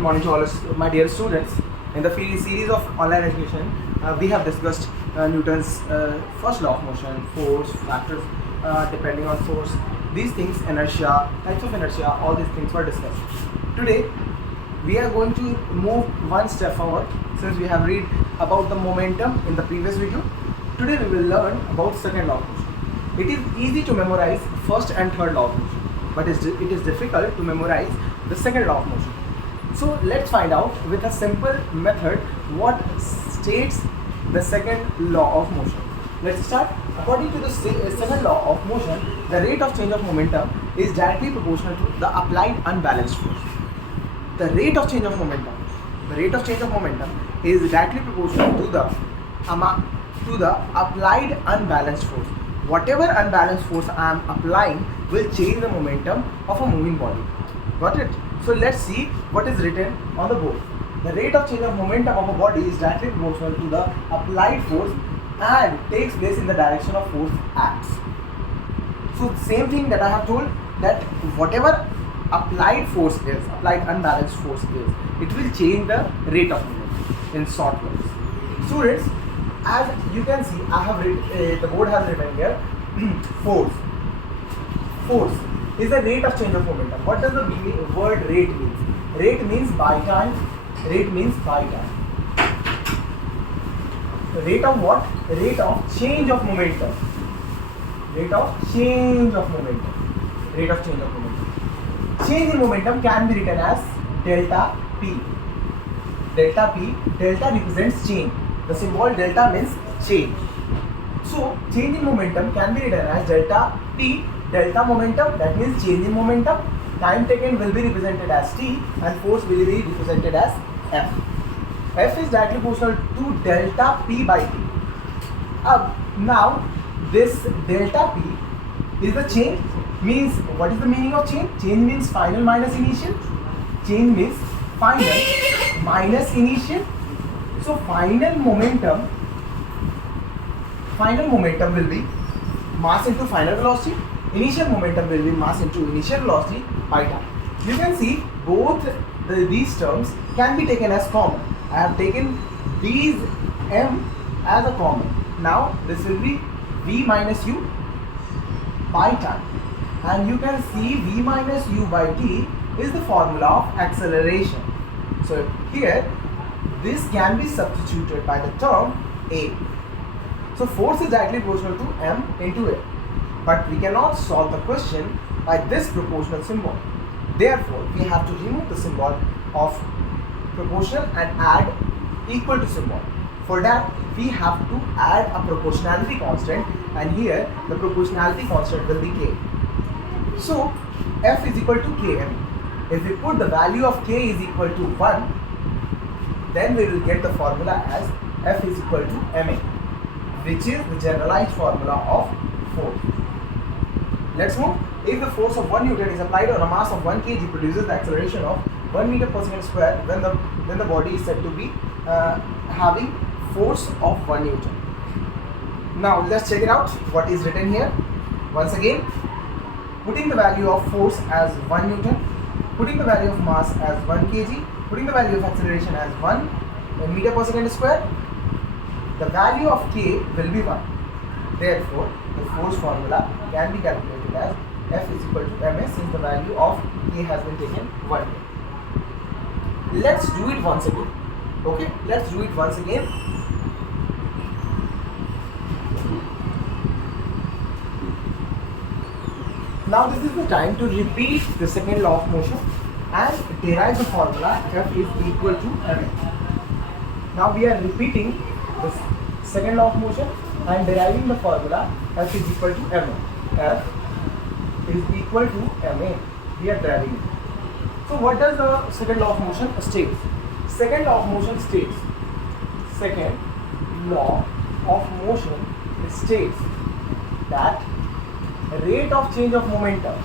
good morning to all my dear students. In the series of online education, we have discussed Newton's first law of motion, force, factors depending on force, these things, inertia, types of inertia, all these things were discussed. Today, we are going to move one step forward since we have read about the momentum in the previous video. Today we will learn about second law of motion. It is easy to memorize first and third law of motion, but it is difficult to memorize the second law of motion. So let's find out with a simple method what states the second law of motion. Let's start. According to the second law of motion, the rate of change of momentum is directly proportional to the applied unbalanced force. The rate of change of momentum is directly proportional to the applied unbalanced force. Whatever unbalanced force I am applying will change the momentum of a moving body. Got it? So let's see what is written on the board. The rate of change of momentum of a body is directly proportional to the applied force and takes place in the direction of force acts. So same thing that I have told, that whatever applied force is, applied unbalanced force is, it will change the rate of movement in short words. Students, as you can see, I have written, the board has written here, force is the rate of change of momentum. What does the word rate mean? Rate means by time. Rate means by time. The rate of what? Rate of change of momentum. Rate of change of momentum. Rate of change of momentum. Change in momentum can be written as delta P. Delta P. Delta represents change. The symbol delta means change. So change in momentum can be written as delta T. Delta momentum, that means change in momentum. Time taken will be represented as T and force will be represented as F. F is directly proportional to delta P by T. Now this delta P is the change. Means what is the meaning of change? Change means final minus initial. Change means final minus initial. So final momentum will be mass into final velocity. Initial momentum will be mass into initial velocity by time. You can see both these terms can be taken as common. I have taken these m as a common. Now this will be v minus u by time. And you can see v minus u by t is the formula of acceleration. So here this can be substituted by the term a. So force is directly proportional to m into a. But we cannot solve the question by this proportional symbol. Therefore, we have to remove the symbol of proportional and add equal to symbol. For that, we have to add a proportionality constant, and here the proportionality constant will be k. So F is equal to Km. If we put the value of k is equal to 1, then we will get the formula as F is equal to ma, which is the generalized formula of force. Let's move. If the force of 1 Newton is applied on a mass of 1 kg, produces the acceleration of 1 meter per second square, then the body is said to be having force of 1 Newton. Now let's check it out. What is written here? Once again, putting the value of force as 1 Newton, putting the value of mass as 1 kg, putting the value of acceleration as 1 meter per second square, the value of k will be 1. Therefore, the force formula can be calculated as F is equal to ma, since the value of k has been taken 1. Let's do it once again. Okay, let's do it once again. Now this is the time to repeat the second law of motion and derive the formula F is equal to ma. Now we are repeating the second law of motion and deriving the formula F is equal to ma. F is equal to ma. We are deriving it. So what does the second law of motion state? Second law of motion states that rate of change of momentum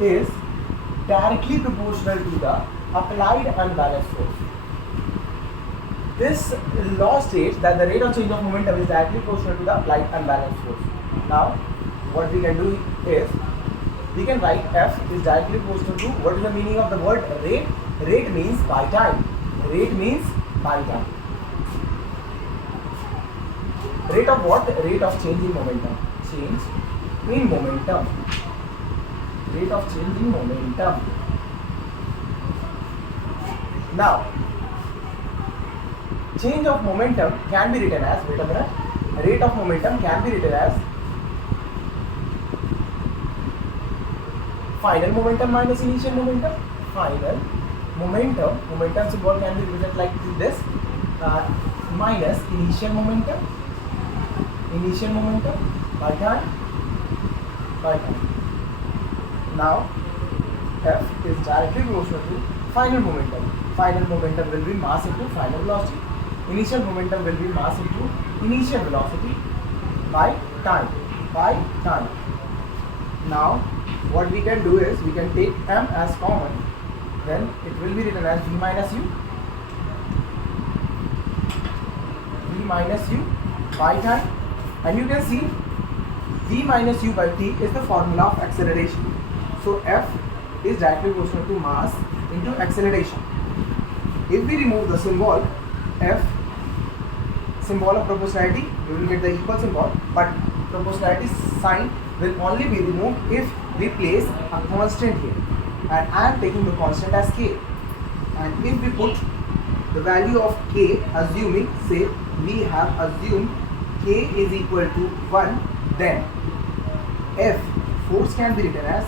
is directly proportional to the applied unbalanced force. This law states that the rate of change of momentum is directly proportional to the applied unbalanced force. Now, what we can do is we can write F is directly proportional to, what is the meaning of the word rate? Rate means by time. Rate means by time. Rate of what? Rate of change in momentum. Change in momentum. Rate of change in momentum. Now, change of momentum can be written as, wait a minute, rate of momentum can be written as final momentum minus initial momentum. Final momentum symbol can be written like this, minus initial momentum by time. Now, F is directly proportional to final momentum. Final momentum will be mass into final velocity. Initial momentum will be mass into initial velocity by time. Now, what we can do is we can take m as common, then it will be written as v minus u by time, and you can see v minus u by t is the formula of acceleration. So F is directly proportional to mass into acceleration. If we remove the symbol F, symbol of proportionality, we will get the equal symbol, but proportionality sign will only be removed if we place a constant here, and I am taking the constant as k, and if we put the value of k, assuming, say we have assumed k is equal to 1, then F, force can be written as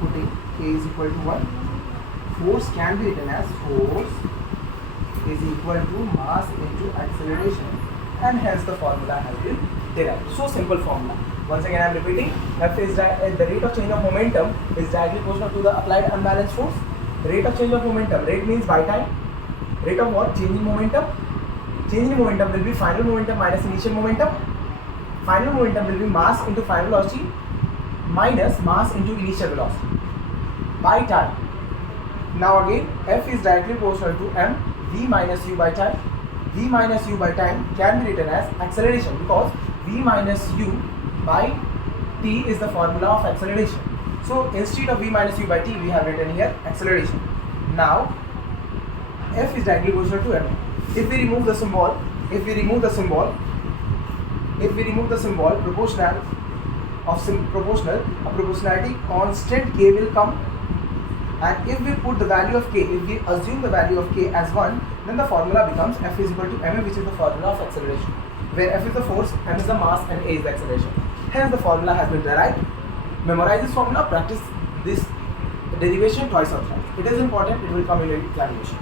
putting k is equal to 1, force can be written as force is equal to mass into acceleration, and hence the formula has been derived. So simple formula. Once again I am repeating, F is the rate of change of momentum is directly proportional to the applied unbalanced force. Rate of change of momentum, rate means by time. Rate of what? Change in momentum. Change in momentum will be final momentum minus initial momentum. Final momentum will be mass into final velocity minus mass into initial velocity by time. Now again, F is directly proportional to m, v minus u by time. V minus u by time can be written as acceleration, because v minus u by t is the formula of acceleration. So instead of v minus u by t, we have written here acceleration. Now F is directly proportional to m. If we remove the symbol proportional, a proportionality constant k will come, and if we put the value of k, if we assume the value of k as 1, then the formula becomes F is equal to ma, which is the formula of acceleration, where F is the force, m is the mass, and a is the acceleration. Hence the formula has been derived. Memorize this formula, practice this derivation twice or thrice. It is important, it will come in your examination.